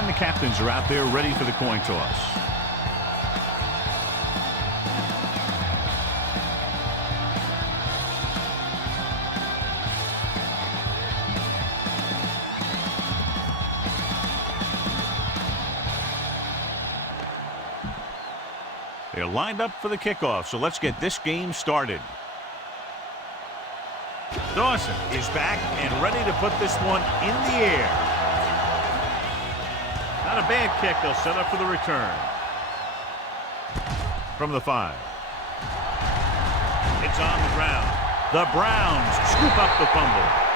And the captains are out there ready for the coin toss. They're lined up for the kickoff, so let's get this game started. Dawson is back and ready to put this one in the air. Not a bad kick. They'll set up for the return. From the 5. It's on the ground. The Browns scoop up the fumble.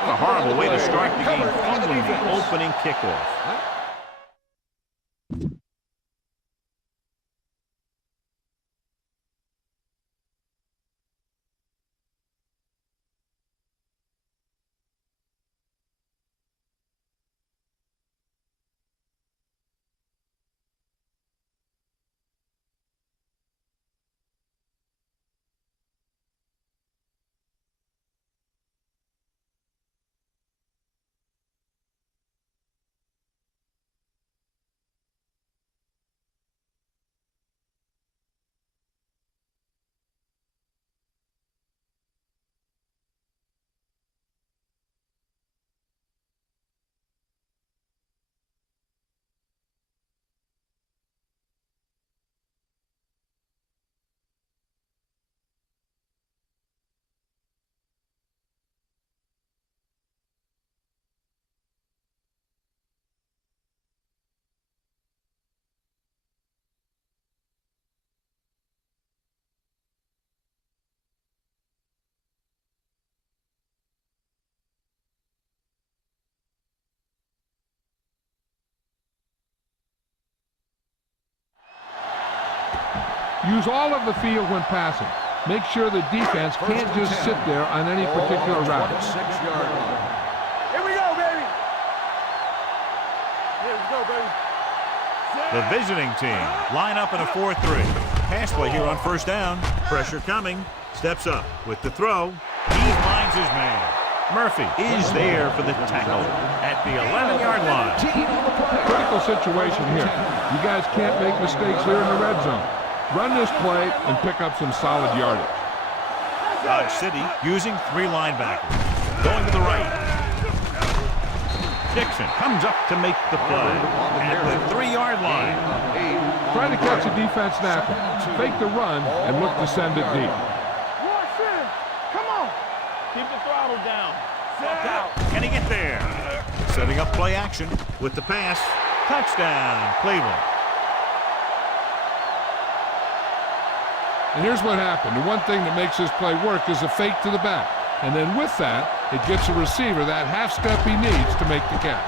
What a horrible way to start the game, fumbling the opening kickoff. Use all of the field when passing. Make sure the defense can't just sit there on any particular route. 6-yard line. Here we go, baby. Here we go, baby. The visiting team line up in a 4-3. Pass play here on first down. Pressure coming. Steps up with the throw. He finds his man. Murphy is there for the tackle at the 11-yard line. Critical situation here. You guys can't make mistakes here in the red zone. Run this play and pick up some solid yardage. Dodge City using 3 linebackers. Going to the right. Dixon comes up to make the play at the 3-yard line. Try to catch a defense napping. Fake the run and look to send it deep. Come on. Keep the throttle down. Walk out. Can he get there? Setting up play action with the pass. Touchdown, Cleveland. And here's what happened. The one thing that makes this play work is a fake to the back. And then with that, it gets a receiver that half step he needs to make the catch.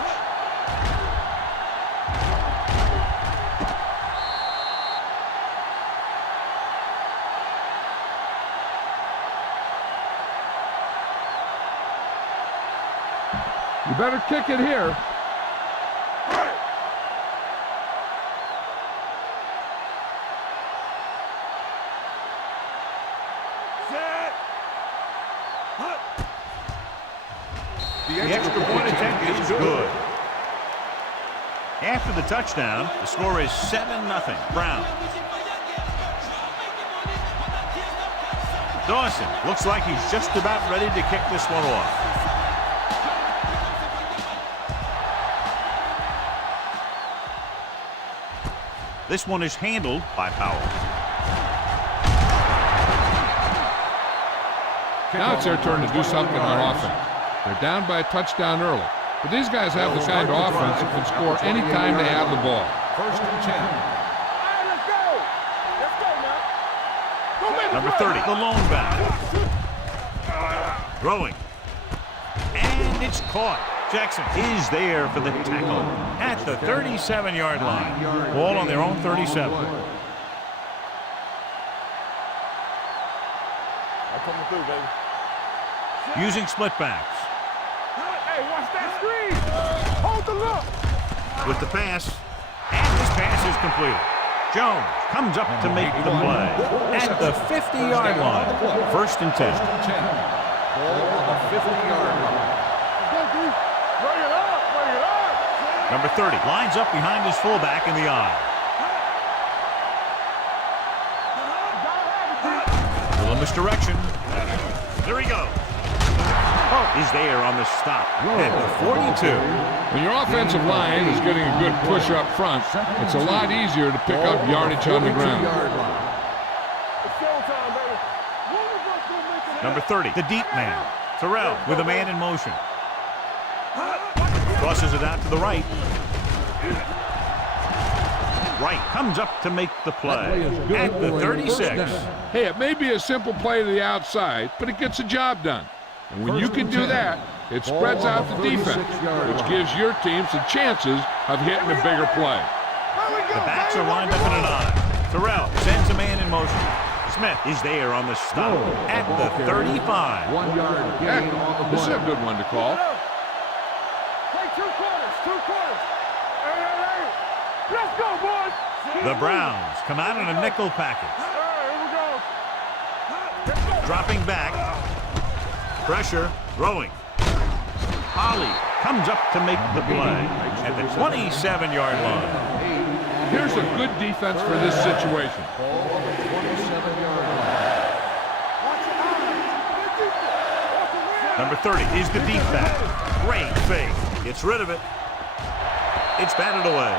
You better kick it here. The extra point attempt is good. After the touchdown, the score is 7-0. Browns. Dawson looks like he's just about ready to kick this one off. This one is handled by Powell. Now it's their turn to do something on offense. They're down by a touchdown early. But these guys have the kind of offense that can score any time they have the ball. 1st and 10. All right, let's go. Let's go now. Number 30, the lone back. Throwing. And it's caught. Jackson is there for the tackle at the 37-yard line. Ball on their own 37. Coming through, baby. Using split backs. Hey, watch that screen. Hold the look. With the pass. And this pass is completed. Jones comes up to make the play at the 50-yard line. First and 10. Ball on the 50-yard line. Bring it up. Bring it up. Number 30 lines up behind his fullback in the eye. Little misdirection. There he goes. Oh, he's there on the stop at the 42. When your offensive line is getting a good push up front, it's a lot easier to pick up yardage on the ground. It's showtime, baby. Number 30, the deep man. Terrell with a man in motion. Crosses it out to the right. Wright comes up to make the play at the 36. Hey, it may be a simple play to the outside, but it gets the job done. And when you can do that, it spreads out the defense, which gives your team some chances of hitting a bigger play. The backs are lined up in an eye. Terrell sends a man in motion. Smith is there on the stop at the 35. 1 yard gain on the play. This is a good one to call. Play two quarters. Hey. Let's go, boys. The Browns come out in a nickel package. Here we go. Dropping back. Pressure. Throwing. Holly comes up to make the play at the 27-yard line. Here's a good defense for this situation. Ball on the 27-yard line. Number 30 is the deep back. Great fake. Gets rid of it. It's batted away.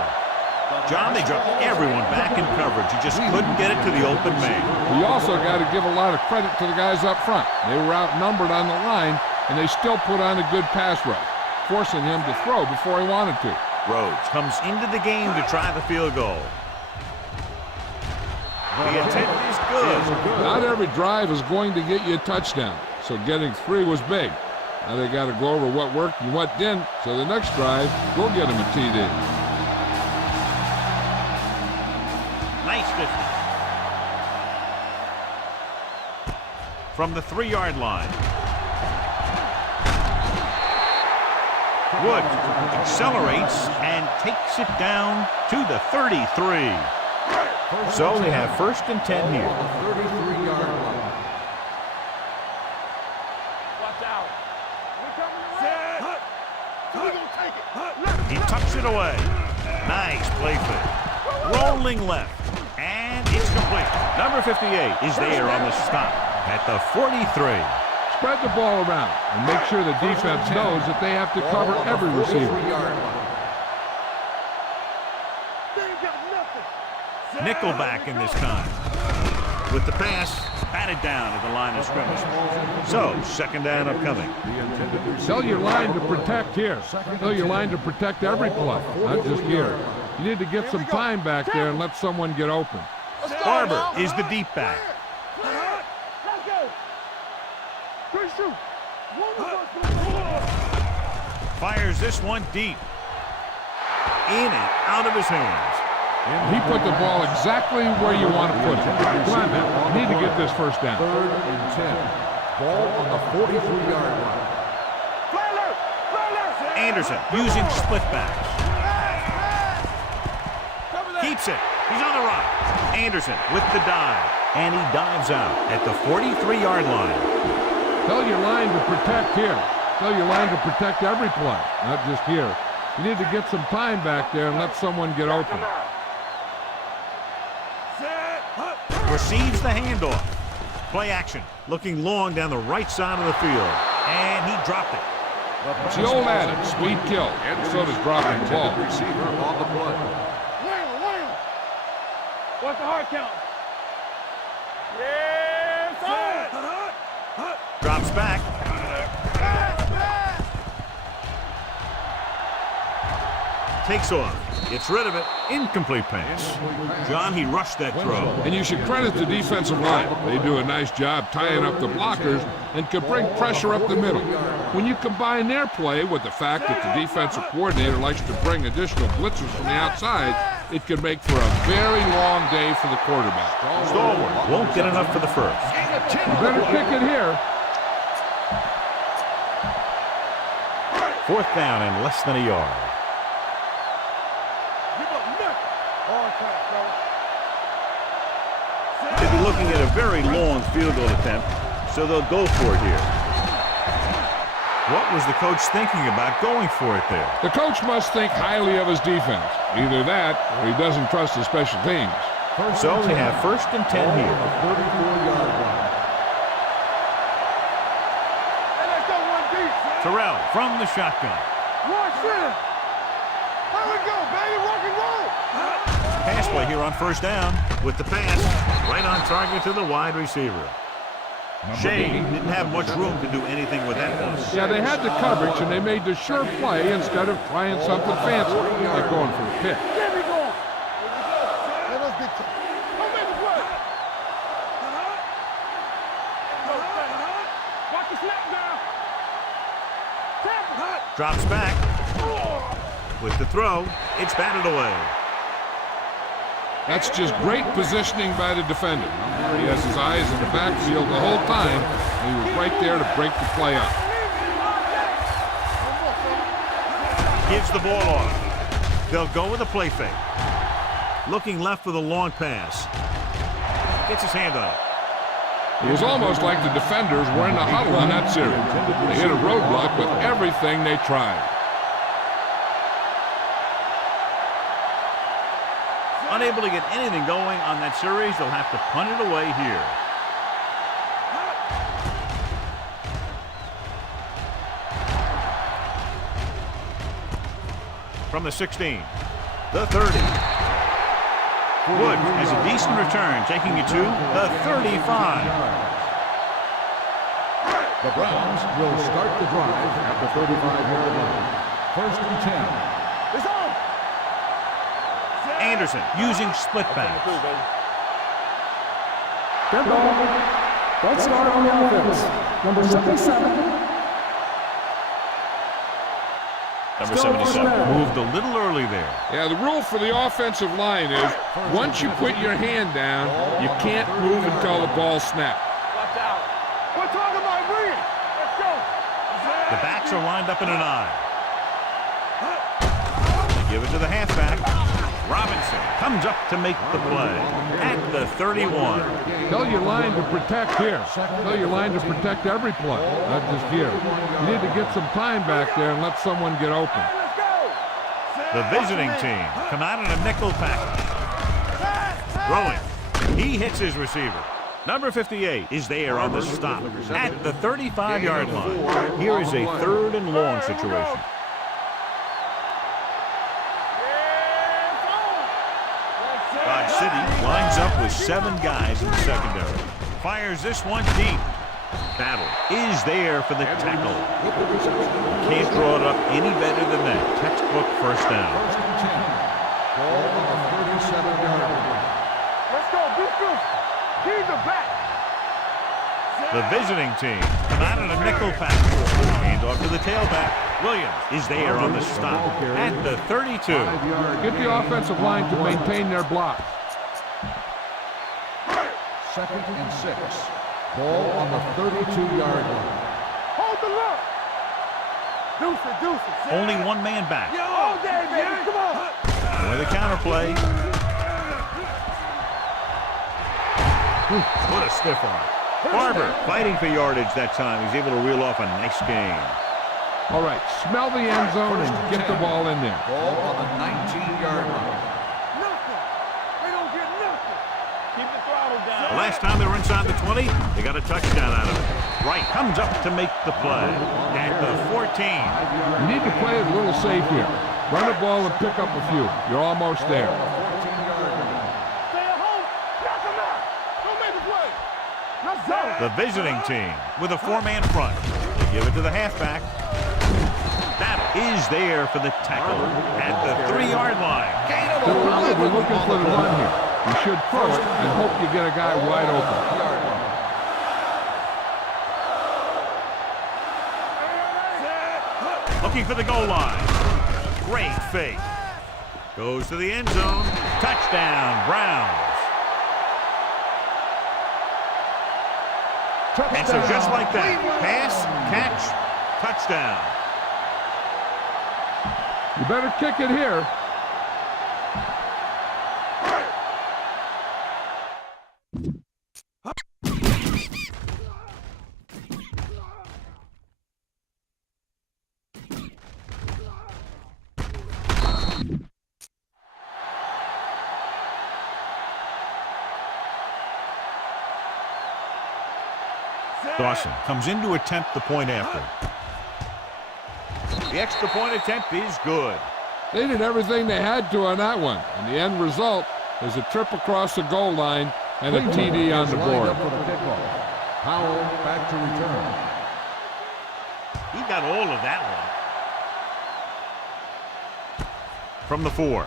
John, they dropped everyone back in coverage. You just couldn't get it to the open man. You also got to give a lot of credit to the guys up front. They were outnumbered on the line, and they still put on a good pass rush, forcing him to throw before he wanted to. Rhodes comes into the game to try the field goal. The intent is good. Not every drive is going to get you a touchdown, so getting 3 was big. Now they got to go over what worked and what didn't, so the next drive will get him a TD. Nice 50. From the 3-yard line. Wood accelerates and takes it down to the 33. So they have first and 10 here. 33-yard line. Watch out. He tucks it away. Nice play fake. Rolling left. And it's complete. Number 58 is there on the stop at the 43. Spread the ball around and make sure the defense knows that they have to cover every receiver. Nickelback in this time. With the pass, batted down at the line of scrimmage. So, second down upcoming. Tell your line to protect here. Tell your line to protect every play, not just here. You need to get some time back there and let someone get open. Barber is the deep back. Fires this one deep. In and out of his hands. He put the ball exactly where you want to put it. Come on, man. You need to get this first down. 3rd and 10. Ball on the 43-yard line. Anderson using split backs. Keeps it. He's on the run. Anderson with the dive. And he dives out at the 43-yard line. Tell your line to protect here. Tell your line to protect every play, not just here. You need to get some time back there and let someone get open. Receives the handoff. Play action. Looking long down the right side of the field. And he dropped it. It's the old adage, speed kills. So does dropping the ball. Receiver on the play. What's the hard count? Yes, Drops back. Takes off. Gets rid of it. Incomplete pass. John, he rushed that throw. And you should credit the defensive line. They do a nice job tying up the blockers and can bring pressure up the middle. When you combine their play with the fact that the defensive coordinator likes to bring additional blitzers from the outside, it can make for a very long day for the quarterback. Stalwart won't get enough for the first. You better kick it here. 4th down and less than a yard. They'll be looking at a very long field goal attempt, so they'll go for it here. What was the coach thinking about going for it there? The coach must think highly of his defense. Either that, or he doesn't trust his special teams. So they have 1st and 10 here. 34-yard line. Terrell from the shotgun. Watch it. Here we go, baby. Rock and roll. Pass play here on 1st down with the pass right on target to the wide receiver. Shea didn't have much room to do anything with that one. Yeah, they had the coverage, and they made the sure play instead of trying something fancy, like going for a pick. There we go. Let us get to it. Don't make the play. Watch the snap now. Drops back. With the throw, it's batted away. That's just great positioning by the defender. He has his eyes in the backfield the whole time, and he was right there to break the play up. Gives the ball off. They'll go with a play fake. Looking left with a long pass. Gets his hand on it. It was almost like the defenders were in the huddle on that series. They hit a roadblock with everything they tried. Unable to get anything going on that series, they'll have to punt it away here. From the 16, the 30. Wood has a decent return, taking it to the 35. The Browns will start the drive at the 35-yard line. 1st and 10. It's on. Anderson using split backs. Good ball. Let's start on the offense. Number 77. Number 77 moved a little early there. Yeah, the rule for the offensive line is once you put your hand down, you can't move until the ball snaps. Watch out. We're talking about bringing. Let's go. The backs are lined up in an eye. They give it to the halfback. Robinson comes up to make the play at the 31. Tell your line to protect here. Tell your line to protect every play, not just here. You need to get some time back there and let someone get open. The visiting team come out in a nickel package. Throwing. He hits his receiver. Number 58 is there on the stop at the 35-yard line. Here is a 3rd and long situation. Dodge City lines up with 7 guys in the secondary. Fires this one deep. Battle is there for the tackle. Can't draw it up any better than that. Textbook 1st down. 1st and 10. Ball on the 37-yard line. Let's go. Deuce. Keys are back. The visiting team come out in a nickel package. Hand off to the tailback. Williams is there on the stop at the 32. Get the offensive line to maintain their block. 2nd and 6. Ball on the 32-yard line. Hold the look. Deuce. Only one man back. All day, baby. Come on. With a counterplay. What a stiff arm. Barber fighting for yardage that time. He's able to reel off a nice gain. All right, smell the end zone and get the ball in there. Ball on the 19-yard line. Nothing. They don't get nothing. Keep the throttle down. The last time they were inside the 20, they got a touchdown out of it. Wright comes up to make the play at the 14. You need to play it a little safe here. Run the ball and pick up a few. You're almost there. Stay at home. Knock them out. Don't make the play. Let's go. The visiting team with a 4-man front. They give it to the halfback. That is there for the tackle at the 3-yard line. They're probably looking for the run here. You should throw it and hope you get a guy wide open. Looking for the goal line. Great fake. Goes to the end zone. Touchdown, Browns. And so just like that, pass, catch, touchdown. You better kick it here. Dawson comes in to attempt the point after. The extra point attempt is good. They did everything they had to on that one, and the end result is a trip across the goal line and a TD on the board. Howell back to return. He got all of that one. From the 4.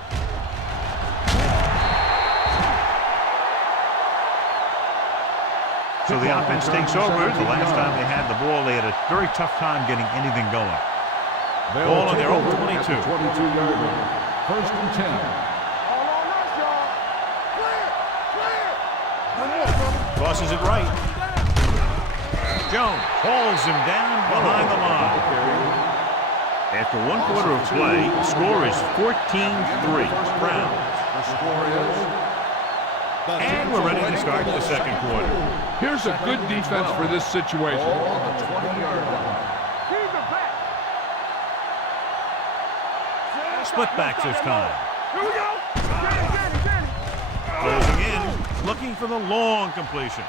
So the offense takes over. The last time they had the ball, they had a very tough time getting anything going. Ball on their own 22. 22-yard line. First and 10. Tosses it right. Jones hauls him down behind the line. After 1 quarter of play, the score is 14-3. Browns. The score is... And we're ready to start the second quarter. Here's a good defense for this situation. Ball on the 20-yard line. Split backs this time. Here we go. Closing in, looking for the long completion.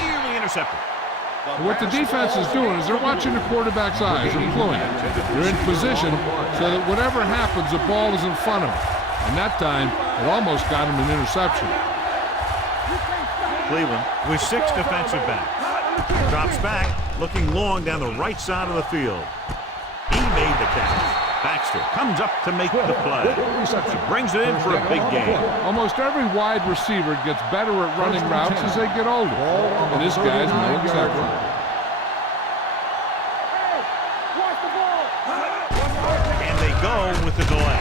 Nearly intercepted. What the defense is doing is they're watching the quarterback's eyes and pulling it. They're in position so that whatever happens, the ball is in front of them. And that time, it almost got him an interception. Cleveland with 6 defensive backs. Drops back, looking long down the right side of the field. He made the catch. Baxter comes up to make the play. He brings it in for a big gain. Almost every wide receiver gets better at running routes as they get older. And this guy's no exception. And they go with the delay.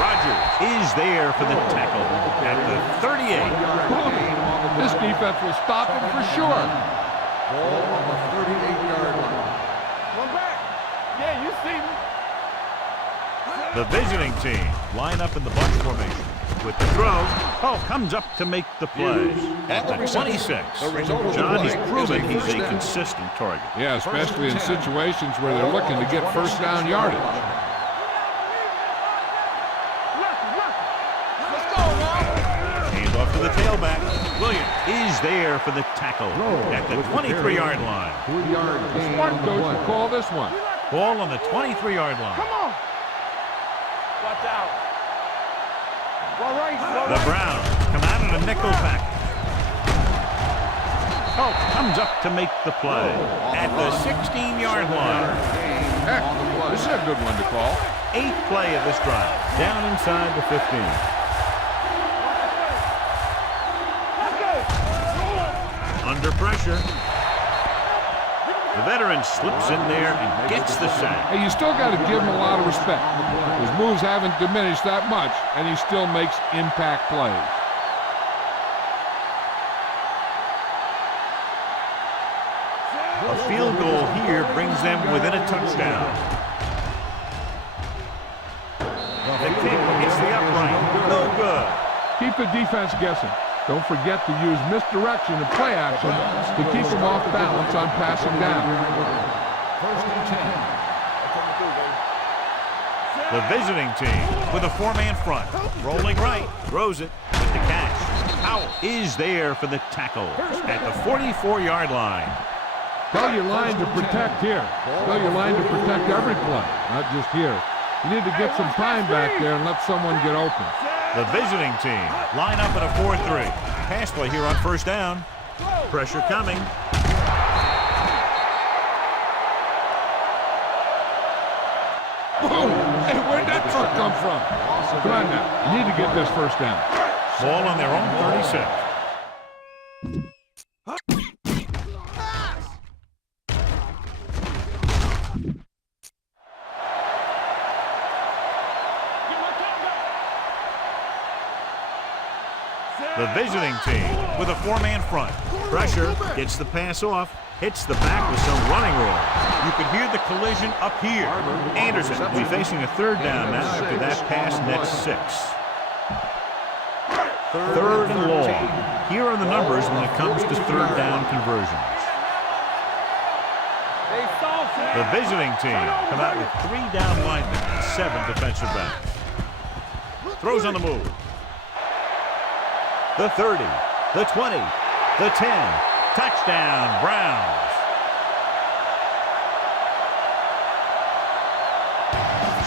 Rodgers is there for the tackle at the 38. This defense will stop him for sure. Ball on the 38-yard line. One back. Yeah, you see me. The visiting team line up in the bunch formation. With the throw, comes up to make the play at the 26. John, he's proven he's a consistent target. Yeah, especially in situations where they're looking to get first down yardage. Hand off to the tailback. Williams is there for the tackle at the 23-yard line. 3-yard gain. Smart coach will call this one. Ball on the 23-yard line. Come on. Watch out. All right. The Browns come out in a nickel package. Comes up to make the play at the 16-yard line. Heck, this is a good one to call. 8th play of this drive. Down inside the 15. Under pressure. The veteran slips in there and gets the sack. Hey, you still got to give him a lot of respect. His moves haven't diminished that much, and he still makes impact plays. A field goal here brings them within a touchdown. The kick hits the upright. No good. Keep the defense guessing. Don't forget to use misdirection and play action to keep them off balance on passing down. First and 10. The visiting team with a 4-man front. Rolling right. Throws it with the catch. Howell is there for the tackle at the 44-yard line. Tell your line to protect here. Tell your line to protect every play, not just here. You need to get some time back there and let someone get open. The visiting team line up in a 4-3. Pass play here on first down. Pressure coming. come from? Come on now. You need to get this first down. Ball on their own 36. The visiting team with a four-man front. Pressure, gets the pass off, hits the back with some running roll. You could hear the collision up here. Anderson will be facing a third down now after that pass nets 6. Third and long. Here are the numbers when it comes to third down conversions. The visiting team come out with 3 down linemen and 7 defensive backs. Throws on the move. The 30, the 20, the 10. Touchdown, Browns.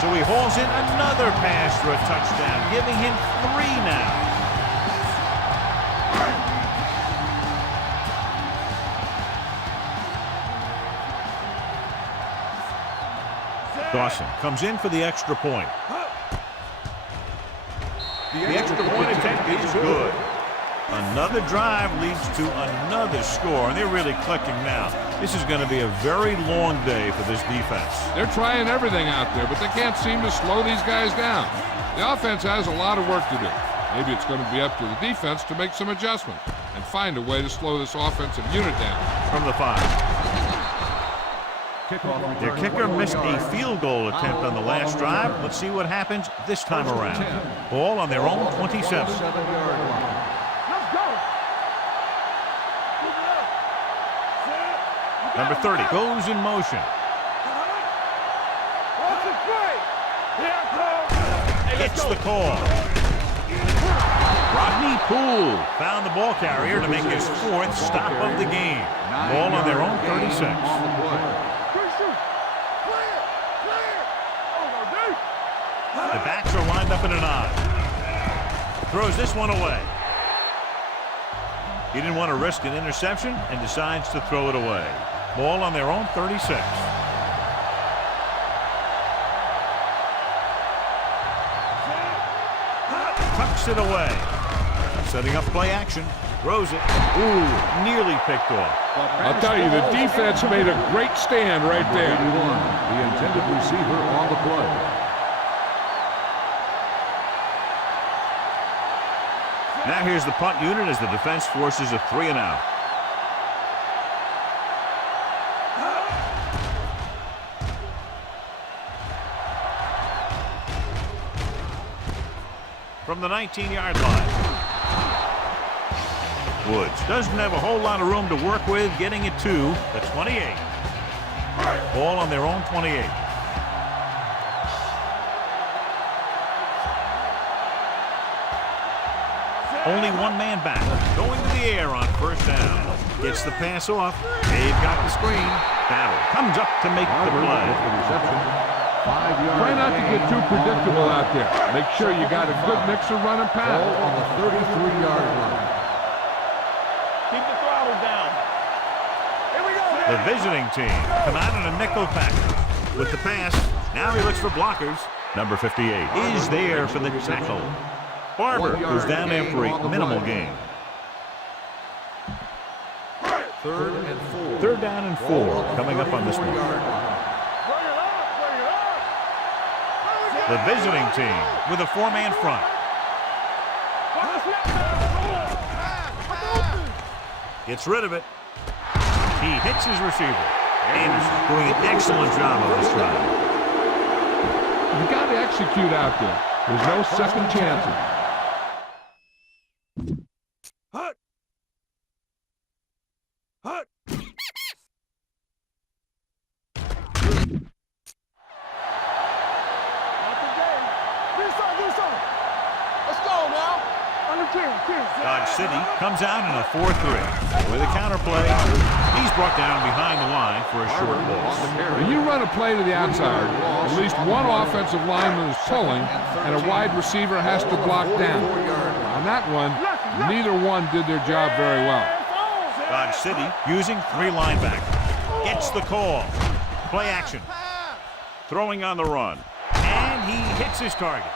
So he hauls in another pass for a touchdown, giving him 3 now. Dawson comes in for the extra point. The extra point attempt is good. Another drive leads to another score, and they're really clicking now. This is going to be a very long day for this defense. They're trying everything out there, but they can't seem to slow these guys down. The offense has a lot of work to do. Maybe it's going to be up to the defense to make some adjustments and find a way to slow this offensive unit down. From the 5. Their kicker missed a field goal attempt on the last drive. Let's see what happens this time around. Ball on their own 27. Number 30 goes in motion. Gets the call. Rodney Poole found the ball carrier to make his 4th stop of the game. Ball on their own 36. The backs are lined up in an I. Throws this one away. He didn't want to risk an interception and decides to throw it away. Ball on their own 36. Tucks it away. Setting up play action. Throws it. Ooh, nearly picked off. I'll tell you, the defense made a great stand right there. The intended receiver on the play. Now here's the punt unit as the defense forces a 3 and out. From the 19-yard line. Woods doesn't have a whole lot of room to work with, getting it to the 28. Ball on their own 28. Only one man back. Going to the air on first down. Gets the pass off. They've got the screen. Battle comes up to make the play. Try not to get too predictable out there. Make sure you got a good mix of run and pass. On the 33-yard line. Keep the throttle down. Here we go. The visiting team come out in a nickel package. With the pass, now he looks for blockers. Number 58 is there for the tackle. Barber goes down after a minimal gain. 3rd and 4. 3rd down and 4 coming up on this one. The visiting team with a 4-man front. Gets rid of it. He hits his receiver. Anderson doing an excellent job on this drive. You got to execute out there. There's no second chances. Dodge City comes out in a 4-3. With a counterplay, he's brought down behind the line for a short loss. When you run a play to the outside, at least one offensive lineman is pulling, and a wide receiver has to block down. On that one, neither one did their job very well. Dodge City using 3 linebackers. Gets the call. Play action. Throwing on the run. And he hits his target.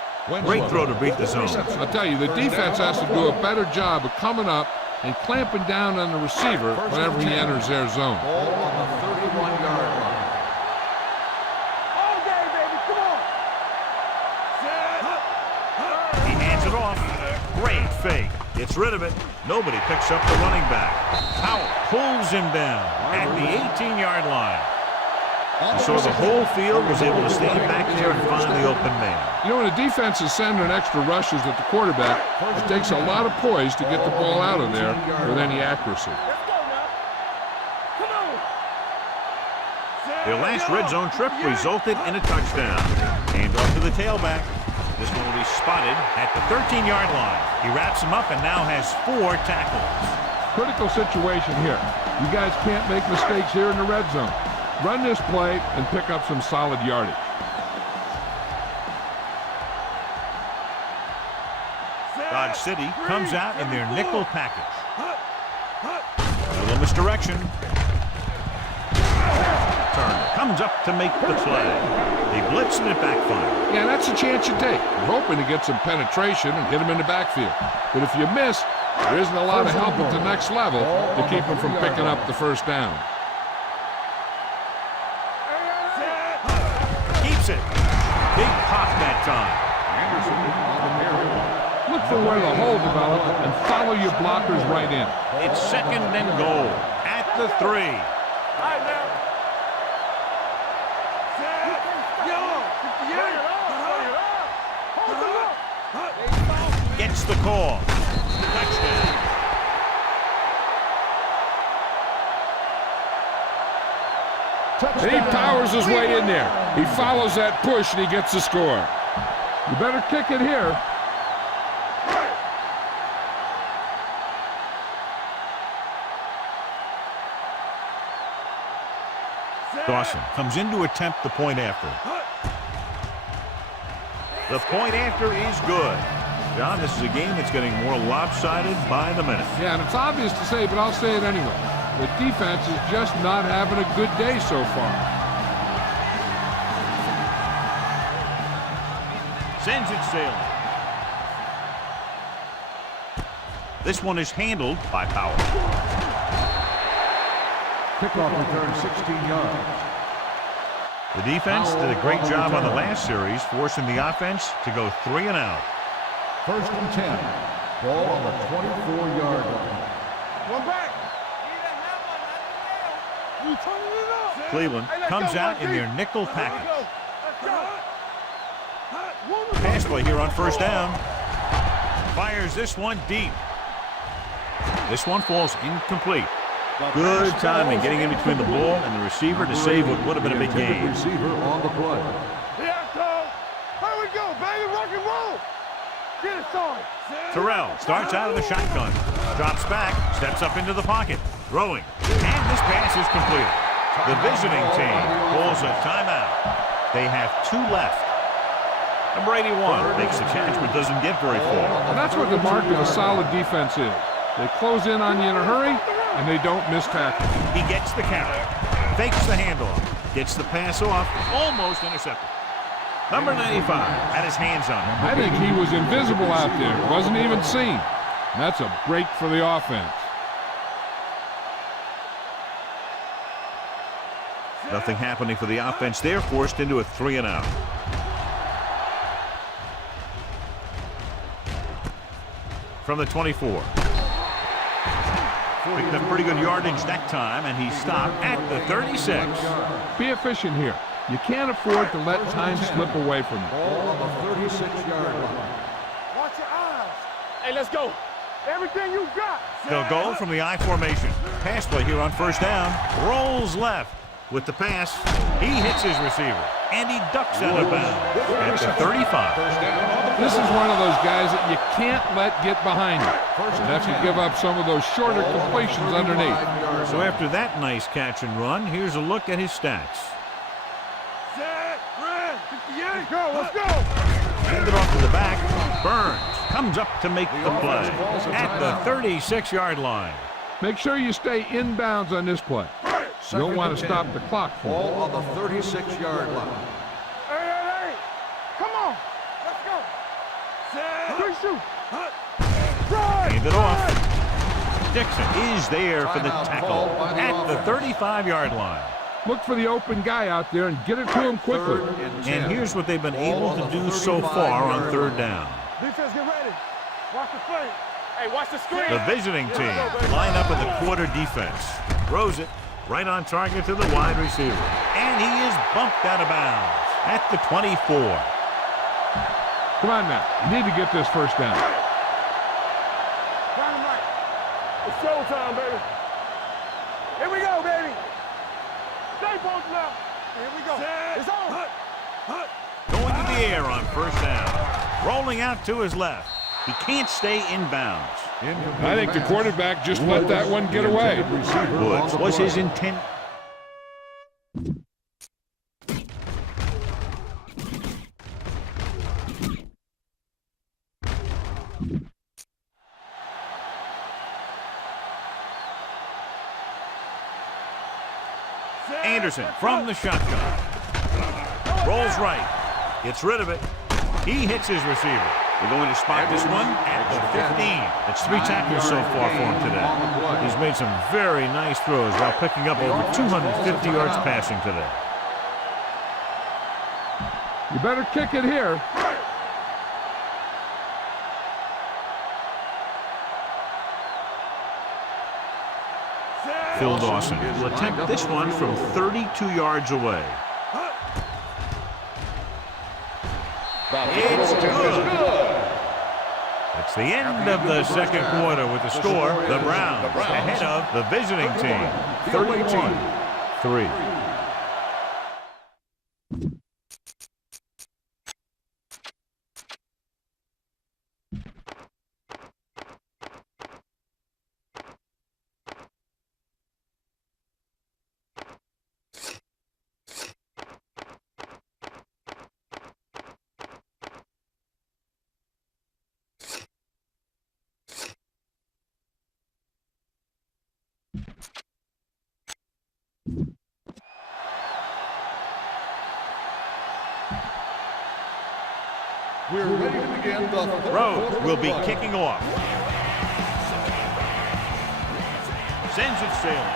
Great throw to beat the zone. I'll tell you, the defense has to do a better job of coming up and clamping down on the receiver whenever he enters their zone. Ball on the 31-yard line. All day, baby, come on. He hands it off. Great fake. Gets rid of it. Nobody picks up the running back. Powell pulls him down at the 18-yard line. So the whole field was able to stand back there and find the open man. You know, when a defense is sending extra rushes at the quarterback, it takes a lot of poise to get the ball out of there with any accuracy. Let's go now. Come on. Their last red zone trip resulted in a touchdown. Hand off to the tailback. This one will be spotted at the 13-yard line. He wraps him up and now has 4 tackles. Critical situation here. You guys can't make mistakes here in the red zone. Run this play and pick up some solid yardage. Dodge City comes out in their nickel package. A little misdirection. Turner comes up to make the play. They blitz and it backfires. Yeah, that's a chance you take. You're hoping to get some penetration and hit him in the backfield. But if you miss, there isn't a lot of help at the next level to keep him from picking up the first down. Keeps it. Big pop that time. Look for where the hole developed and follow your blockers right in. It's 2nd and goal at the 3. All right, now. Gets the call. Touchdown. And he powers his way in there. He follows that push and he gets the score. You better kick it here. Dawson comes in to attempt the point after. The point after is good. John, this is a game that's getting more lopsided by the minute. Yeah, and it's obvious to say, but I'll say it anyway. The defense is just not having a good day so far. Sends it sailing. This one is handled by Powell. Kickoff return 16 yards. The defense did a great job on the last series, forcing the offense to go 3 and out. 1st and 10. Ball on the 24-yard line. One back. You turning it up. Cleveland comes out in their nickel package. Let's go. Pass play here on 1st down. Fires this one deep. This one falls incomplete. Good timing getting in between the ball and the receiver to save what would have been a big gain. Receiver on the play. Yeah, so. Here we go, baby. Rock and roll. Get it started. Terrell starts out of the shotgun. Drops back, steps up into the pocket. Throwing. And this pass is completed. The visiting team pulls a timeout. They have 2 left. Number 81 makes the catch but doesn't get very far. And that's what the mark of a solid defense is. They close in on you in a hurry, and they don't miss tackle. He gets the count. Fakes the handoff. Gets the pass off. Almost intercepted. Number 95 had his hands on him. I think he was invisible out there. Wasn't even seen. And that's a break for the offense. Nothing happening for the offense there. Forced into a 3 and out. From the 24. Picked up pretty good yardage that time, and he stopped at the 36. Be efficient here. You can't afford to let time slip away from you. Ball on the 36-yard line. Watch your eyes. Hey, let's go. Everything you got. They'll go from the I formation. Pass play here on 1st down. Rolls left. With the pass, he hits his receiver, and he ducks out of bounds at the 35. This is one of those guys that you can't let get behind you. You have to give up some of those shorter completions underneath. So after that nice catch and run, here's a look at his stats. Set, run, 58, go, let's go. Handed off to the back. Burns comes up to make the play at the 36-yard line. Make sure you stay inbounds on this play. You don't want to stop the clock for Ball on the 36-yard line. Hey, come on. shoot. Hand it off. Dixon is there for the tackle at the 35-yard line. Look for the open guy out there and get it to him quickly. And here's what they've been able to do so far on third down. Defense, get ready. Watch the flank. Hey, watch the screen. The visiting team line up in the quarter defense. Throws it right on target to the wide receiver. And he is bumped out of bounds at the 24. Come on now. You need to get this first down. Dynamite. It's showtime, baby. Here we go, baby. Stay both now. Here we go. It's on. Going to the air on first down. Rolling out to his left. He can't stay in bounds. I think the quarterback just let that one get away. Woods was his intent. Anderson from the shotgun. Rolls right. Gets rid of it. He hits his receiver. They're going to spot this one at the 15. That's 3 tackles so far for him today. He's made some very nice throws while picking up over 250 yards passing today. You better kick it here. Phil Dawson will attempt this one from 32 yards away. It's good. It's the end of the second quarter with the score. The Browns ahead of the visiting team, 32-3. We're ready to begin the Rhodes will be kicking off. Sends it sailing.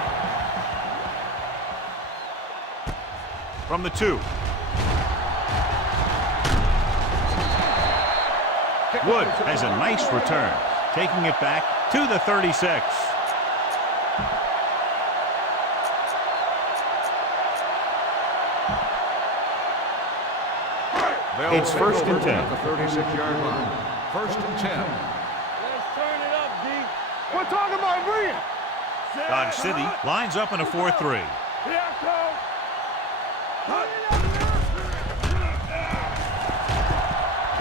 From the 2. Wood has a nice return, taking it back to the 36. It's first and 10. At the 36-yard line. First and 10. Let's turn it up, D. We're talking about Green. Dodge City lines up in a 4-3. Here I come.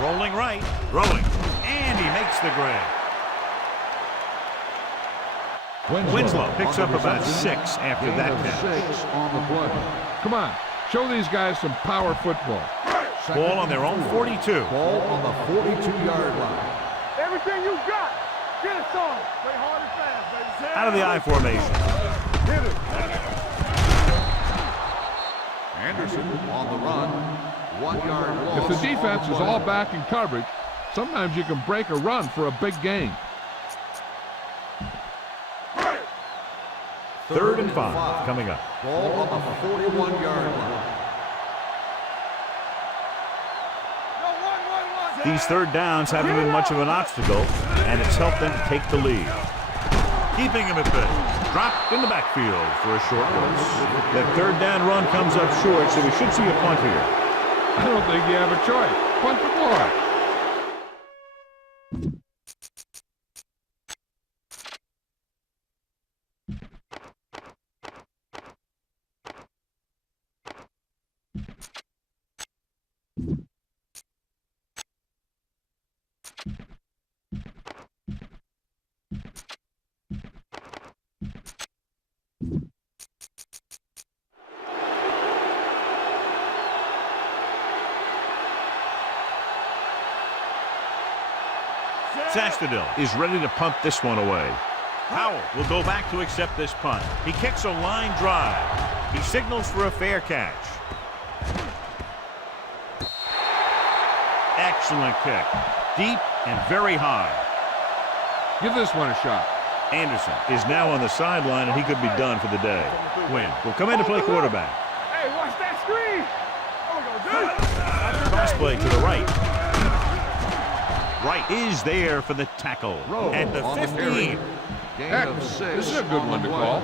Rolling right, throwing, and he makes the grab. Winslow picks up about 6 after that catch. 6 on the play. Come on. Show these guys some power football. Ball on their own 42. Ball on the 42-yard line. Everything you got. Get it on. Play hard and fast, baby. Out of the I formation. Hit it. Anderson on the run. 1 yard loss. If the defense is all back in coverage, sometimes you can break a run for a big gain. 3rd and 5 coming up. Ball on the 41-yard line. These third downs haven't been much of an obstacle, and it's helped them take the lead. Keeping him at bay. Dropped in the backfield for a short loss. That third down run comes up short, so we should see a punt here. I don't think you have a choice. Punt the ball. Sastadil is ready to punt this one away. Howell will go back to accept this punt. He kicks a line drive. He signals for a fair catch. Excellent kick. Deep and very high. Give this one a shot. Anderson is now on the sideline, and he could be done for the day. Quinn will come in to play quarterback. Hey, watch that screen. There we go, dude. Cross play to the right. Right is there for the tackle at the 15. Heck, this is a good one to call.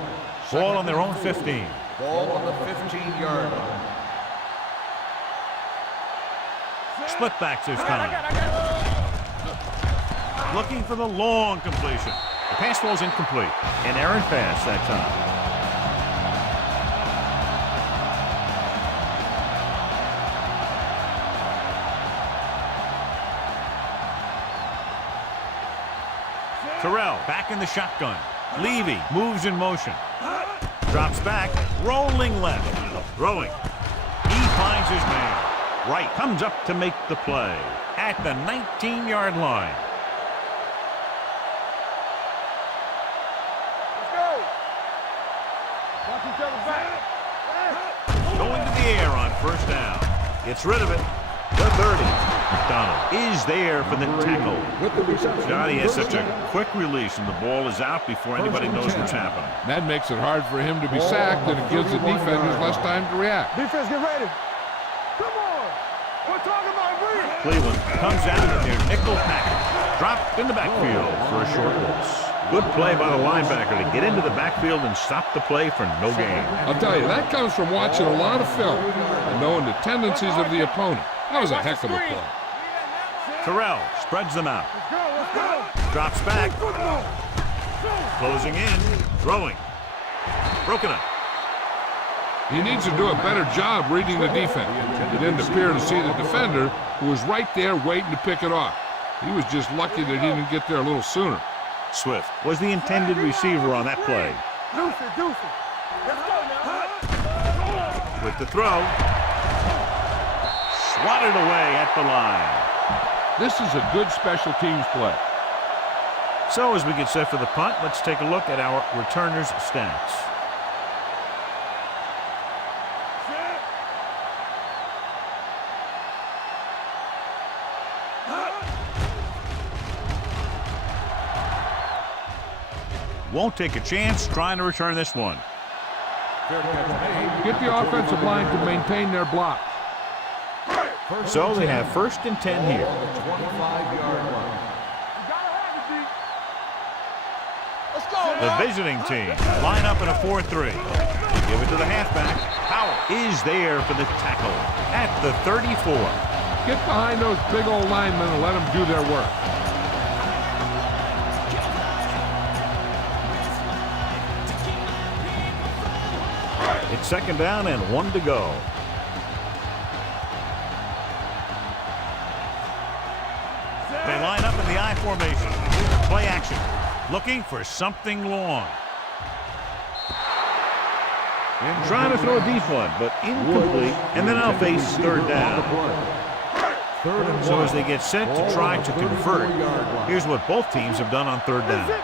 Ball on their own 15. Ball on the 15-yard line. Split backs this time. Looking for the long completion. The pass ball's incomplete. An errant pass that time. Terrell back in the shotgun. Levy moves in motion. Drops back, rolling left. Throwing. He finds his man. Right comes up to make the play at the 19-yard line. Let's go. Watch each other back. Going to the air on first down. Gets rid of it. The 30. McDonald is there for the tackle. With the reception. Johnny has such a quick release, and the ball is out before anybody knows what's happening. That makes it hard for him to be sacked, and it gives the defenders less time to react. Defense, get ready. Come on. We're talking about breathe. Cleveland comes out in their nickel package. Dropped in the backfield for a short loss. Good play by the linebacker to get into the backfield and stop the play for no gain. I'll tell you, that comes from watching a lot of film and knowing the tendencies of the opponent. That was a heck of a play. Terrell spreads them out. Let's go. Let's go. Drops back. Closing in. Throwing. Broken up. He needs to do a better job reading the defense. He didn't appear to see the defender, who was right there waiting to pick it off. He was just lucky that he didn't get there a little sooner. Swift was the intended receiver on that play. Deuce it. Let's go now. With the throw. Swatted away at the line. This is a good special teams play. So as we get set for the punt, let's take a look at our returners' stats. Won't take a chance trying to return this one. Get the offensive line to maintain their block. So they have 1st and 10 here. 25-yard line. Let's go. The visiting team line up in a 4-3. Give it to the halfback. Powell is there for the tackle at the 34. Get behind those big old linemen and let them do their work. It's 2nd down and 1 to go. They line up in the I formation. Play action. Looking for something long. Trying to throw a deep one, but incomplete. And then I'll face 3rd down. So as they get set to try to convert, here's what both teams have done on 3rd down.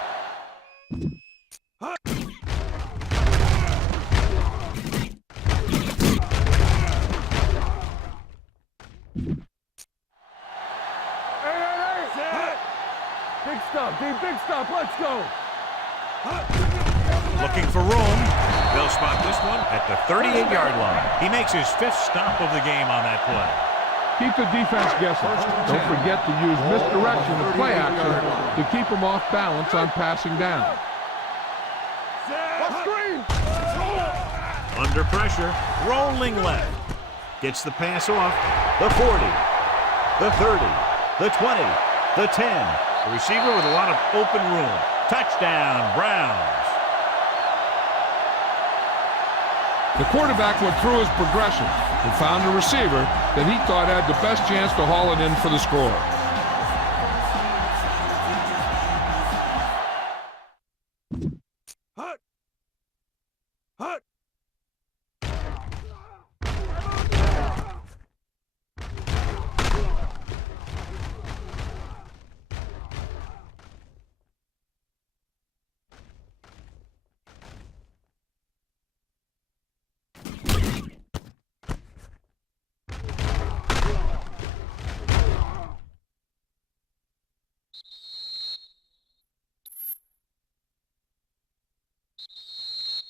Big stop, let's go. Looking for room. They'll spot this one at the 38-yard line. He makes his 5th stop of the game on that play. Keep the defense guessing. Don't forget to use misdirection of play action to keep them off balance on passing down. Under pressure, rolling left. Gets the pass off. The 40, the 30, the 20, the 10. The receiver with a lot of open room. Touchdown, Browns. The quarterback went through his progression and found a receiver that he thought had the best chance to haul it in for the score.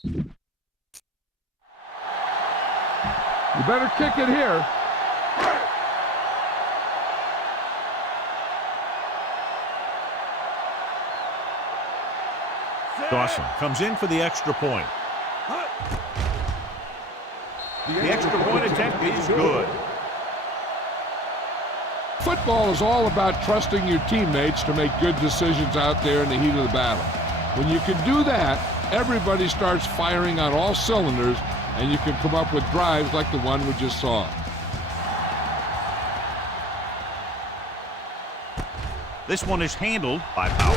You better kick it here. Dawson comes in for the extra point. The extra point attempt is good. Football is all about trusting your teammates to make good decisions out there in the heat of the battle. When you can do that, everybody starts firing on all cylinders, and you can come up with drives like the one we just saw. This one is handled by Powell.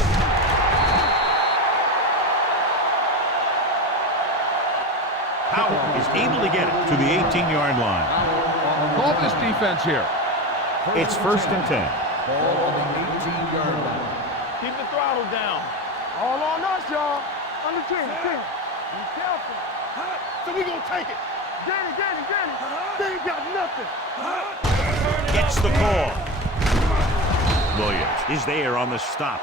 Powell is able to get it to the 18-yard line. Call this defense here. It's 1st and 10. Ball on the 18-yard line. Keep the throttle down. All on us, y'all. Under 10. Be careful. So we gonna take it. Get it. They ain't got nothing. Gets the call. Williams is there on the stop.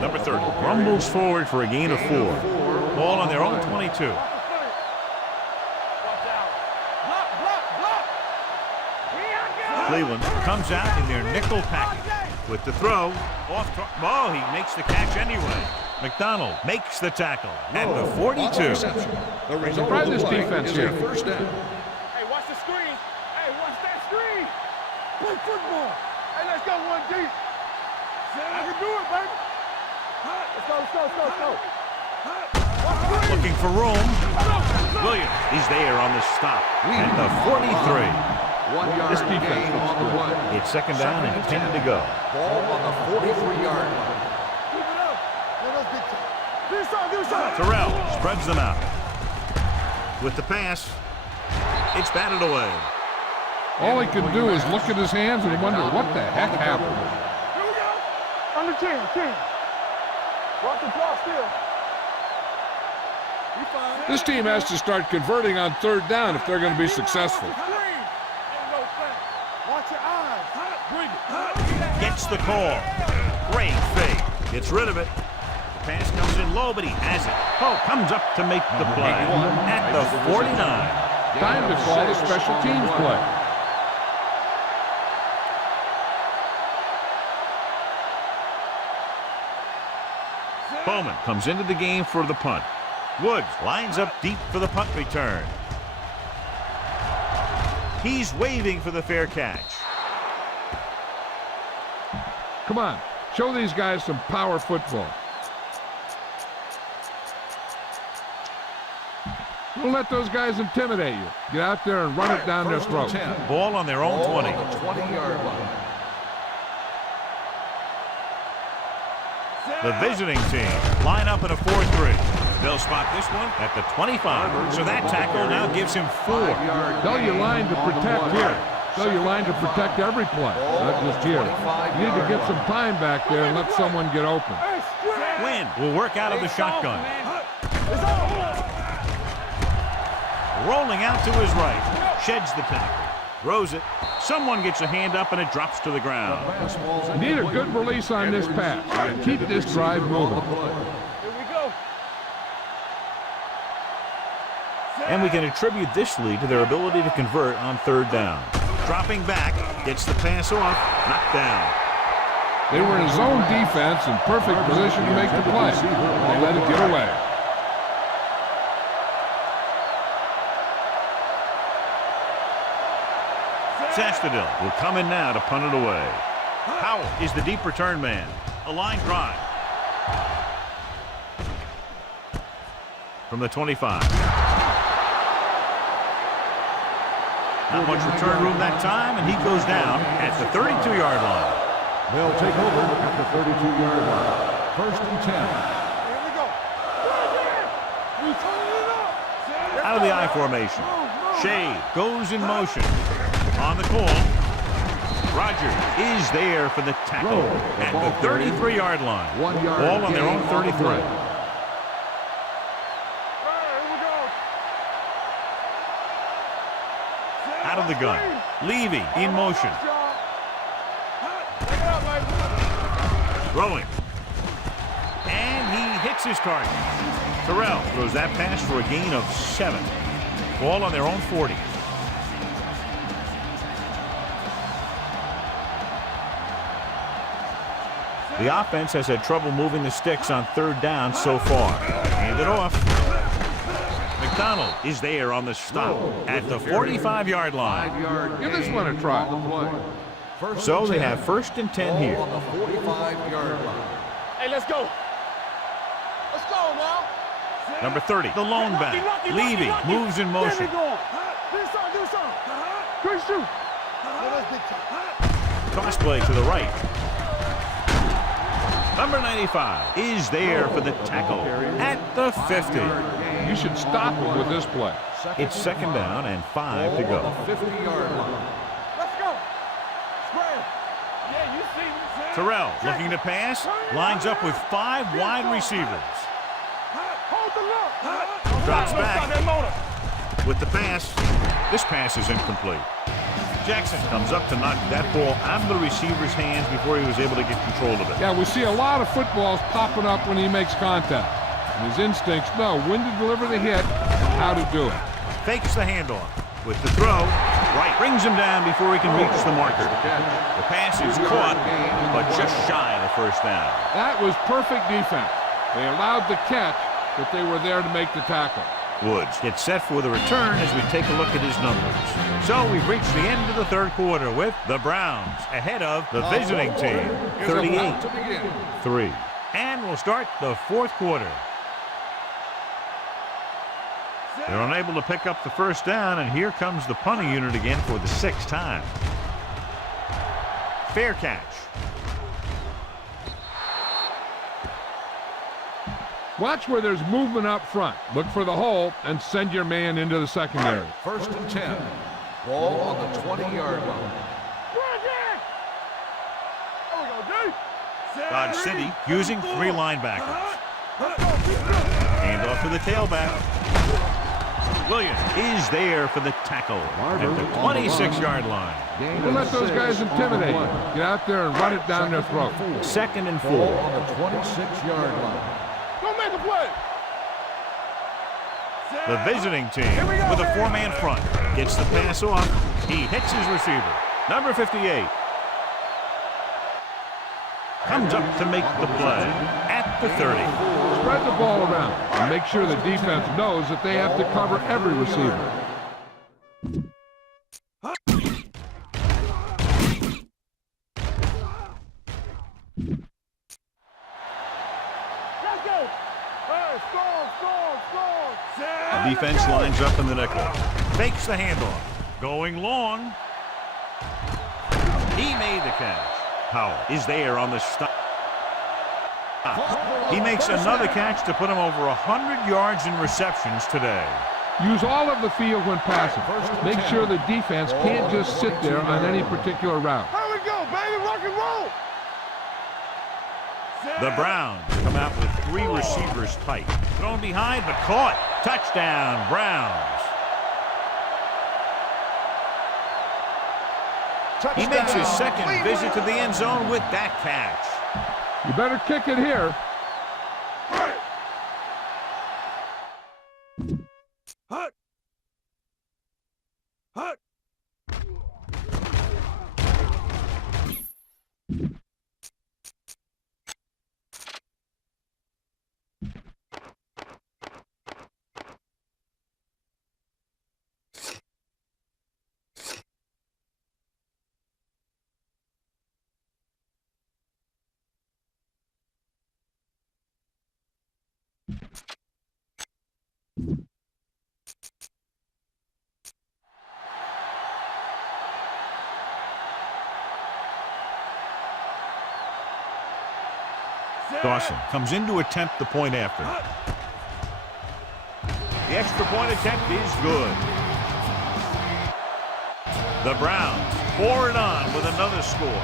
Number 30 rumbles forward for a gain of 4. Ball on their own 22. Cleveland comes out in their nickel package with the throw. Oh, he makes the catch anyway. McDonald makes the tackle at the 42. Try this defense here. First down. Hey, watch the screen. Hey, watch that screen. Play football. Hey, let's go one deep. I can do it, baby. Let's go. Looking for room. Williams is there on the stop at the 43. 1 yard This defense gain looks on the good. play. It's 2nd down and 10 to go. Ball on the 43-yard line. Keep it up. Let us get to do something. Terrell spreads them out. With the pass, it's batted away. All he can do is look at his hands and wonder what the heck happened. Here we go. Under 10. Watch the clock still. This team has to start converting on 3rd down if they're going to be successful. Watch your eyes. Bring it. Gets the call. Great fake. Gets rid of it. The pass comes in low, but he has it. Oh, comes up to make the play at the 49. Time to call the special teams play. Bowman comes into the game for the punt. Woods lines up deep for the punt return. He's waving for the fair catch. Come on, show these guys some power football. Don't let those guys intimidate you. Get out there and run it down their throat. Ball on their own 20. 20-yard line. The visiting team line up in a 4-3. They'll spot this one at the 25. So that tackle now gives him 4. Tell your line to protect here. Tell your line to protect every play, not just here. You need to get some time back there and let someone get open. Win will work out of the shotgun. Rolling out to his right. Sheds the tackle. Throws it. Someone gets a hand up and it drops to the ground. You need a good release on this pass. Keep this drive moving. And we can attribute this lead to their ability to convert on 3rd down. Dropping back, gets the pass off, knocked down. They were in zone defense in perfect position to make the play. They let it get away. Sastadil will come in now to punt it away. Powell is the deep return man. A line drive. From the 25. Not much return room that time, and he goes down at the 32-yard line. They'll take over at the 32-yard line. 1st and 10. Here we go. We turn it up. Out of the I formation. Shea goes in motion. On the call. Rogers is there for the tackle at the 33-yard line. 1 yard. Ball on their own 33. Out of the gun. Levy in motion. Throwing. And he hits his target. Terrell throws that pass for a gain of 7. Ball on their own 40. The offense has had trouble moving the sticks on 3rd down so far. Hand it off. McDonald is there on the stop at the 45-yard line. Give this one a try. So they have 1st and 10 here. On the 45-yard line. Hey, let's go. Let's go now. Number 30, the lone back. Levy moves in motion. Toss play to the right. Number 95 is there for the tackle at the 50. You should stop him with this play. It's 2nd down and 5 to go. 50-yard line. Let's go. Square. Yeah, you see me. Terrell looking to pass, lines up with 5 wide receivers. Drops back with the pass. This pass is incomplete. Jackson comes up to knock that ball out of the receiver's hands before he was able to get control of it. Yeah, we see a lot of footballs popping up when he makes contact. And his instincts know when to deliver the hit and how to do it. Fakes the handoff with the throw. Right, brings him down before he can reach the marker. The pass is caught, but just shy of the 1st down. That was perfect defense. They allowed the catch, but they were there to make the tackle. Woods gets set for the return as we take a look at his numbers. So we've reached the end of the 3rd quarter with the Browns ahead of the visiting team, 38-3. And we'll start the 4th quarter. They're unable to pick up the 1st down, and here comes the punting unit again for the 6th time. Fair catch. Watch where there's movement up front. Look for the hole and send your man into the secondary. 1st and 10. Ball on the 20-yard line. Dodge City using 3 linebackers. Hand off to the tailback. Williams is there for the tackle at the 26-yard line. Don't let those guys intimidate you. Get out there and run it down their throat. 2nd and 4. Ball on the 26-yard line. Don't make a play. The visiting team with a 4-man front gets the pass off. He hits his receiver. Number 58 comes up to make the play at the 30. Spread the ball around and make sure the defense knows that they have to cover every receiver. The defense lines up in the nickel. Fakes the handoff. Going long. He made the catch. Powell is there on the stop. He makes another catch to put him over 100 yards in receptions today. Use all of the field when passing. Make sure the defense can't just sit there on any particular route. Here we go, baby, rock and roll. The Browns come out with 3 receivers tight. Thrown behind, but caught. Touchdown, Browns. He makes his 2nd visit to the end zone with that catch. You better kick it here. Dawson comes in to attempt the point after. The extra point attempt is good. The Browns pour it on with another score.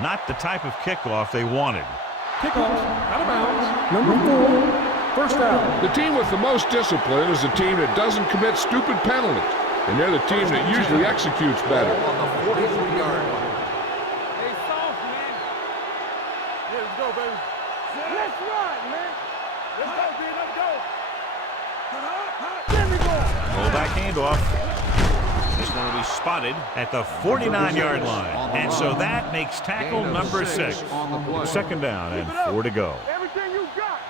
Not the type of kickoff they wanted. Kickoff, out of bounds, number 4. First down. The team with the most discipline is the team that doesn't commit stupid penalties. And they're the team that usually executes better. On the 43-yard line. Hey, soft, man. Yeah, let's go, baby. Let's run, man. Let's go, B. Let's go. There we go. Fullback handoff. This one will be spotted at the 49-yard line. And so that makes tackle number 6. Second down and 4 to go. Everything you got.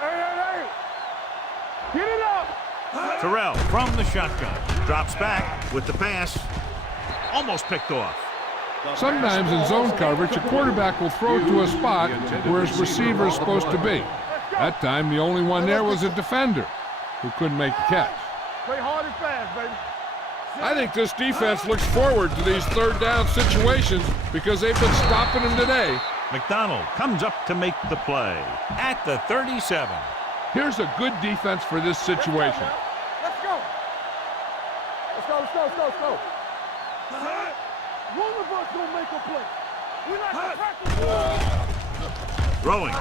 Hey. Get it up. Terrell from the shotgun. Drops back with the pass. Almost picked off. Sometimes in zone coverage, a quarterback will throw to a spot where his receiver is supposed to be. That time, the only one there was a defender who couldn't make the catch. Play hard and fast, baby. I think this defense looks forward to these third down situations because they've been stopping them today. McDonald comes up to make the play at the 37. Here's a good defense for this situation. Let's go. Let's go. One of us gonna make a play. We're not gonna practice. Throwing.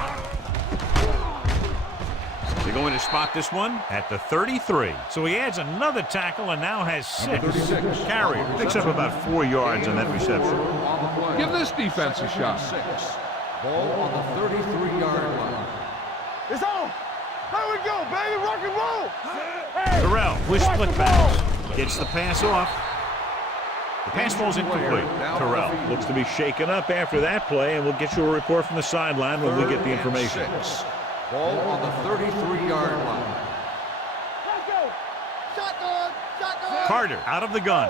They're going to spot this one at the 33. So he adds another tackle and now has 6. Carrier picks up about 4 yards on that reception. Give this defense a shot. Ball on the 33-yard line. It's on. There we go, baby. Rock and roll. Hey, Terrell with split backs. Gets the pass off. The pass falls incomplete. Terrell looks to be shaken up after that play, and we'll get you a report from the sideline when we get the information. Ball on the 33-yard line. Let's go. Shotgun. Carter out of the gun.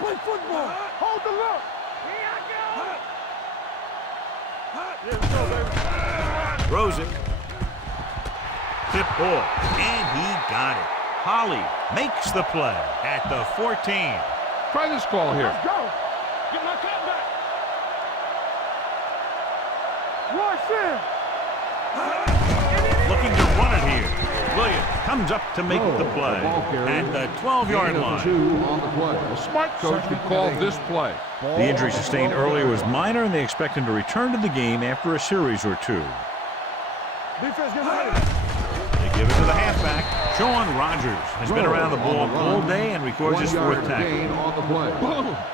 Play football. Hold the look. Here I go. Let's go, baby. Throws it. Tip ball. And he got it. Holly makes the play at the 14. Try this call here. Let's go. Get my cut back. Rush in. Looking to run it here. Williams comes up to make the play at the 12-yard line. A smart coach would call this play. The injury sustained earlier was minor, and they expect him to return to the game after a series or 2. Defense, get ready. They give it to the halfback. Sean Rogers has been around the ball all day and records his 4th tackle.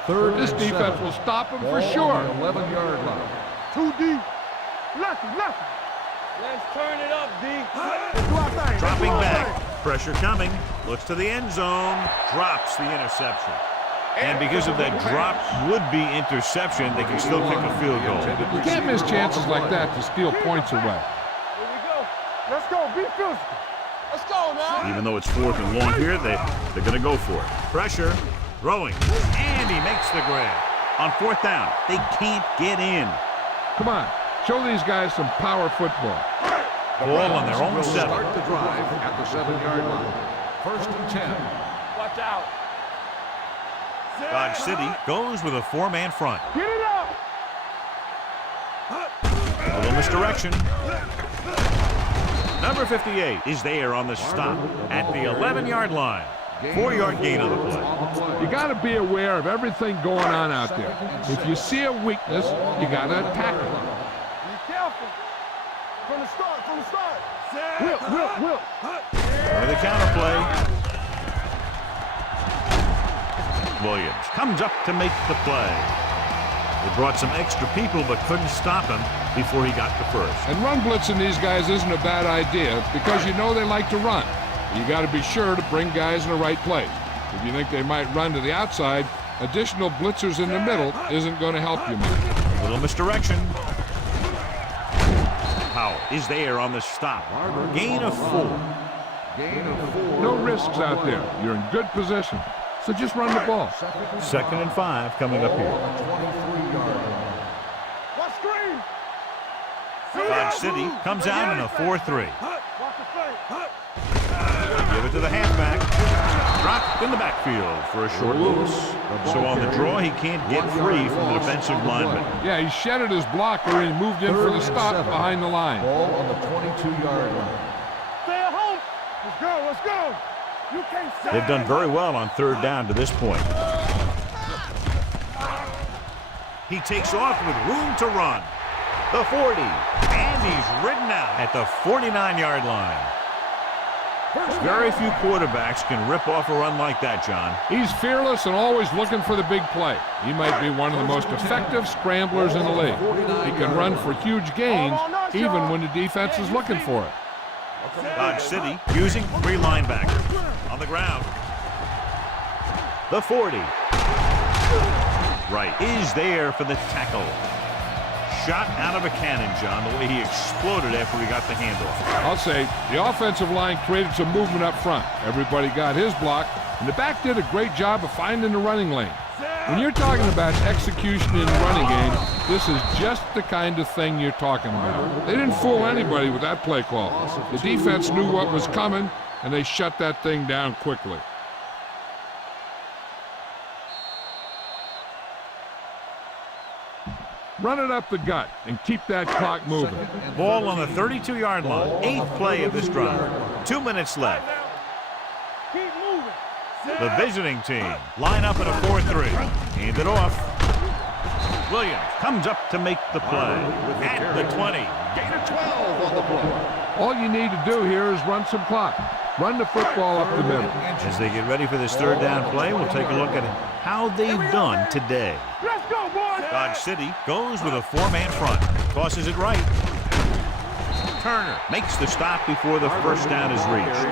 Boom. This defense will stop him for sure. 11-yard line. 2 deep. Lefty. Let's turn it up, D. Let's do our thing. Dropping back. Pressure coming. Looks to the end zone. Drops the interception. And because of that drop would-be interception, they can still kick a field goal. You can't miss chances like that to steal points away. Here we go. Let's go. Be physical. Let's go now. Even though it's 4th and long here, they're going to go for it. Pressure. Throwing. And he makes the grab. On 4th down, they can't get in. Come on. Show these guys some power football. Ball on their own 7. Start the drive at the 7-yard line. 1st and 10. Watch out. Dodge City goes with a 4-man front. Get it up. A little misdirection. Number 58 is there on the stop at the 11-yard line. 4-yard gain on the play. You got to be aware of everything going on out there. If you see a weakness, you got to attack it. Be careful. From the start. Will. For the counter play. Williams comes up to make the play. They brought some extra people but couldn't stop him before he got to first. And run blitzing these guys isn't a bad idea because you know they like to run. You got to be sure to bring guys in the right place. If you think they might run to the outside, additional blitzers in the middle isn't going to help you much. A little misdirection. Powell is there on the stop. Gain of 4. No risks out there. You're in good position. So just run the ball. 2nd and 5 coming up here. Watch screen. Dodge City comes out in a 4-3. Watch the play. Give it to the halfback. Dropped in the backfield for a short loss. So on the draw, he can't get free from the defensive lineman. Yeah, he shedded his blocker and he moved in for the stop behind the line. Ball on the 22-yard line. Stay at home. Let's go. You can't stay. They've done very well on 3rd down to this point. He takes off with room to run. The 40. And And he's ridden out at the 49-yard line. Very few quarterbacks can rip off a run like that, John. He's fearless and always looking for the big play. He might be one of the most effective scramblers in the league. He can run for huge gains even when the defense is looking for it. Dodge City using 3 linebackers. On the ground. The 40. Right is there for the tackle. Shot out of a cannon, John, the way he exploded after he got the handoff. I'll say the offensive line created some movement up front. Everybody got his block, and the back did a great job of finding the running lane. When you're talking about execution in the running game, this is just the kind of thing you're talking about. They didn't fool anybody with that play call. The defense knew what was coming, and they shut that thing down quickly. Run it up the gut and keep that clock moving. Ball on the 32-yard line. 8th play of this drive. 2 minutes left. Keep moving. The visiting team line up in a 4-3. Hand it off. Williams comes up to make the play. At the 20. Gain of 12 on the play. All you need to do here is run some clock. Run the football up the middle. As they get ready for this 3rd down play, we'll take a look at how they've done today. Let's go, boys. Dodge City goes with a 4-man front. Tosses it right. Turner makes the stop before the 1st down is reached.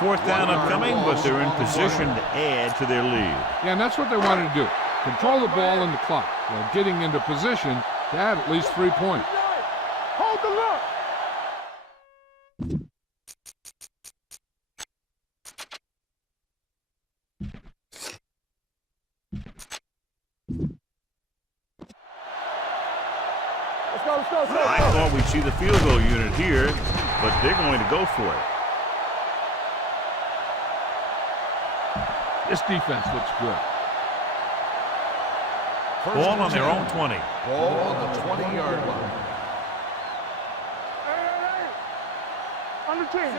4th down upcoming, but they're in position to add to their lead. Yeah, and that's what they wanted to do. Control the ball and the clock while getting into position to add at least 3 points. Hold the look. Let's go. I thought we'd see the field goal unit here, but they're going to go for it. This defense looks good. Ball on their own 20. Ball on the 20-yard line. Hey. Under 10.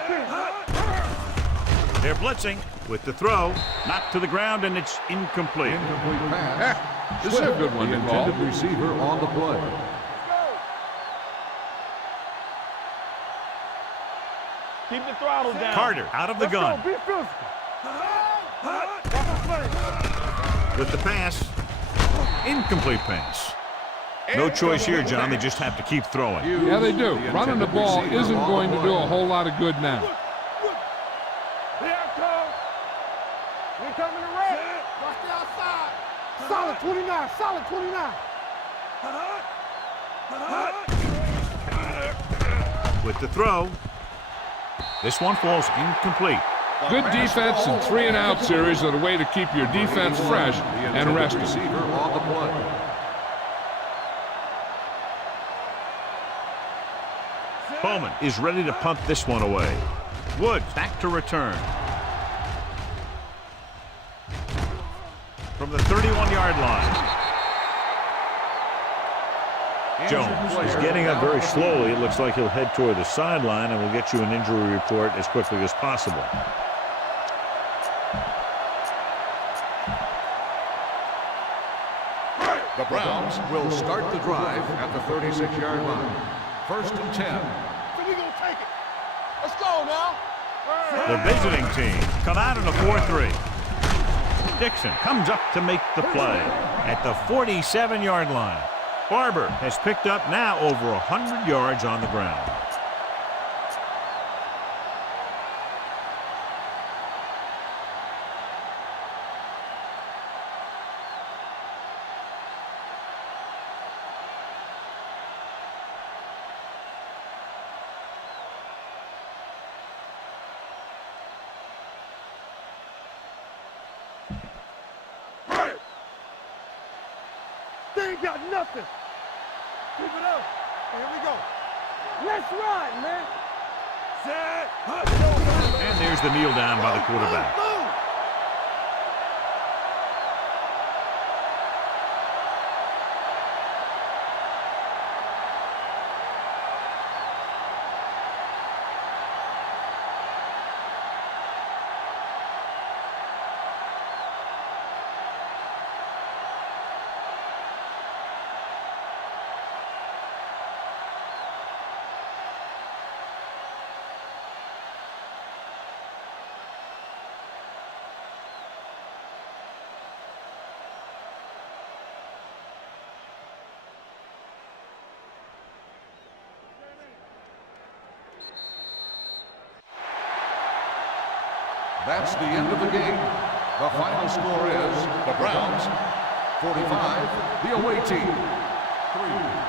They're blitzing with the throw. Knocked to the ground, and it's incomplete. Incomplete pass. This is a good one The to call. intended receiver on the play. Keep the throttle down. Carter out of the gun. Be physical. With the pass. Incomplete pass. No choice here, John. They just have to keep throwing. Yeah, they do. Running the ball isn't going to do a whole lot of good now. Here it comes. We coming to red. Watch the outside. Solid 29. Solid 29. With the throw. This one falls incomplete. Good defense and 3-and-out series are the way to keep your defense fresh and rested. Receiver on the play. Bowman is ready to punt this one away. Woods back to return. From the 31-yard line. Jones is getting up very slowly. It looks like he'll head toward the sideline, and we'll get you an injury report as quickly as possible. The Browns will start the drive at the 36-yard line. 1st and 10. So we gonna take it. Let's go now. The visiting team come out in a 4-3. Dixon comes up to make the play at the 47-yard line. Barber has picked up now over 100 yards on the ground. They ain't got nothing. Keep it up. Here we go. Let's run, man. Set. And there's the kneel down by the quarterback. That's the end of the game. The final score is the Browns 45, the away team 3.